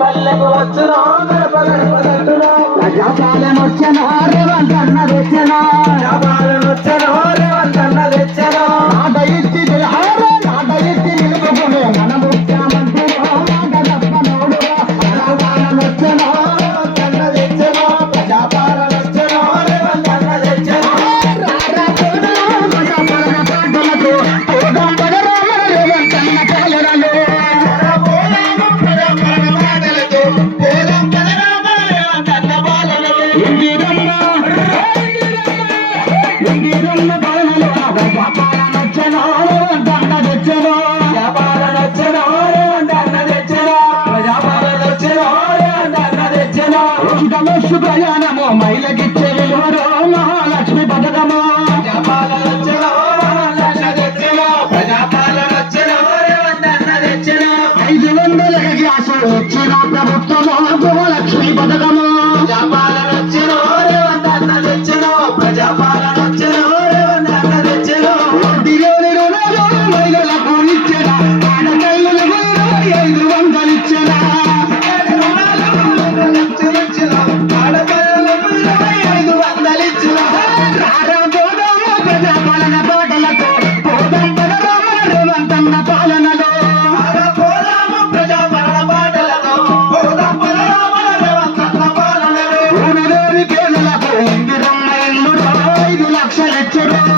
పల్లెకు వచ్చురా పదంటురా ప్రజాపాలన వచ్చనా? ఎగిరిన్న బాణలు వ్యాపారం వచ్చనో దండ తెచ్చనో వ్యాపారం వచ్చనో దండ తెచ్చనో వ్యాపారం వచ్చనో దండ తెచ్చనో ఉచితమస్సు ప్రయాణము మైలకిచ్చే విలువరో మహాలక్ష్మి పథకమో వ్యాపారం వచ్చనో ఐదు వందల గ్యాసు వచ్చిన ప్రభుత్వము గృహలక్ష్మి పథకము ప్రజాపాలన వచ్చిన ప్రజాపాలన Shall I turn